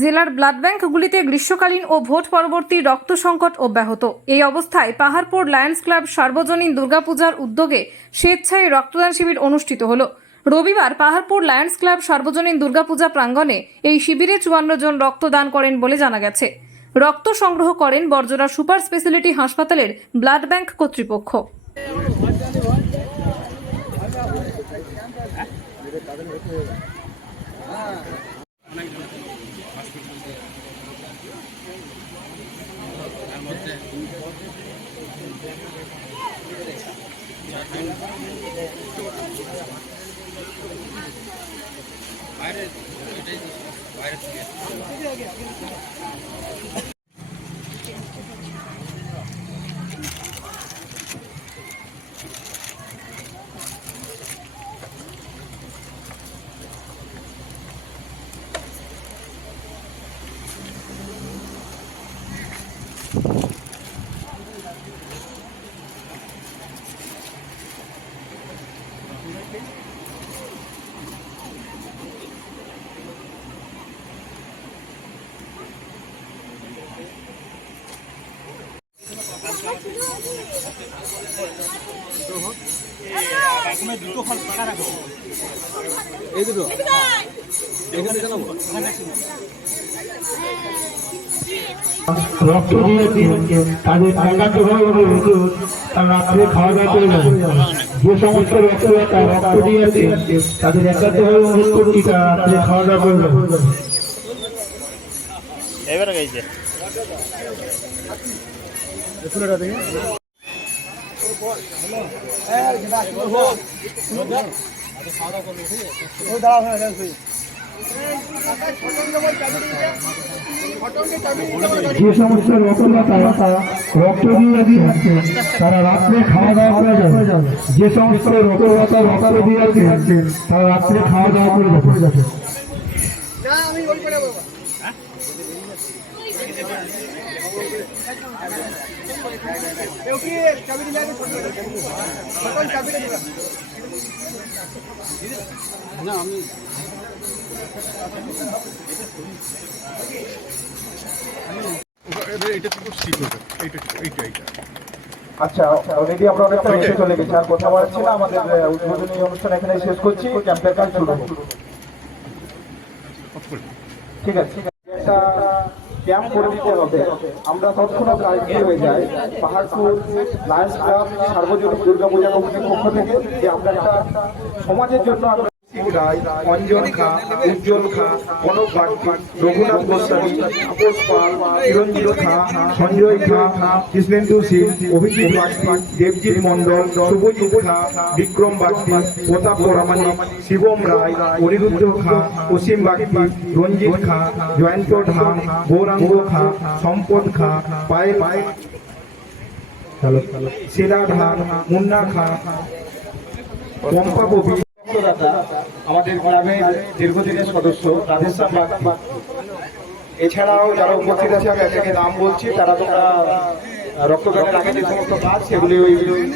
জেলার ব্লাড ব্যাংকগুলিতে গ্রীষ্মকালীন ও ভোট পরবর্তী রক্ত সংকট অব্যাহত। এই অবস্থায় পাহাড়পুর লায়ন্স ক্লাব সার্বজনীন দুর্গাপূজার উদ্যোগে স্বেচ্ছায় রক্তদান শিবির অনুষ্ঠিত হল। রবিবার পাহাড়পুর লায়ন্স ক্লাব সার্বজনীন দুর্গাপূজা প্রাঙ্গণে এই শিবিরে চুয়ান্ন জন রক্তদান করেন বলে জানা গেছে। রক্ত সংগ্রহ করেন বর্জরা সুপার স্পেশালিটি হাসপাতালের ব্লাড ব্যাংক কর্তৃপক্ষ। 말을 말을 두개. এই দুটো। এখানে জানাব রক্ত দিয়েছে তাদের একান্তভাবে অনুরোধ তারা রাত্রে খাওয়া দাওয়া করে যে সমস্ত রক্তদাতা রক্ত দিয়েছে তাদের একান্তভাবে অনুরোধ করছি তারা খাওয়া দাওয়া করে যাবে এবারে গেছে যে সমস্ত রক্তদাতা রক্ত দিয়ে দিয়েছে তারা রাত্রে খাওয়া দাওয়া করে যাবে। যে সমস্ত রক্তদাতা রক্ত দিয়েছে তারা রাত্রে খাওয়া দাওয়া করে যাবে। এটা তো ঠিক হবে এইটা এইটা এইটা। আচ্ছা অলরেডি আমরা অনেকটা এসে চলে গেছি আর কথা বলাচ্ছি না আমাদের উদ্বোধনী অনুষ্ঠান এখানে শেষ করছি ক্যাম্পের কাজ শুরু। অফ ঠিক আছে। ক্যাম্প করে দিতে হবে। আমরা তৎক্ষণাৎ রাজি হয়ে যাই। পাহাড়পুর লায়ন্স ক্লাব সার্বজনীন দুর্গাপূজা কমিটির পক্ষ থেকে যে আমরা একটা সমাজের জন্য রায় অঞ্জন খা উজ্জ্বল খা কনক বাগদি রঘুনাথ গোস্বামী তাপস পাল চিরঞ্জিত খা সঞ্জয় খা কৃষ্ণেন্দু সিং অভিজিৎ দেবজিৎ শুভজিৎ খা বিক্রম বাগদি প্রতাপ পরামানিক শিবম রায় অনিরুদ্ধ খা অসীম বাগদি রঞ্জিত খা জয়ন্ত ঢাং গৌরাঙ্গ খা সম্পদ খা পায়ে পায়ে সেরা ঢাং মুন্না খা পম্পা কবি রক্তদাতা আমাদের গ্রামের দীর্ঘদিনের সদস্য রাধেশ্যাম বাগদি এছাড়াও যারা উপস্থিত আছে, আমি নাম বলছি, তারা তোমরা রক্তদানের আগে যে সমস্ত কাজ, সেগুলি ওই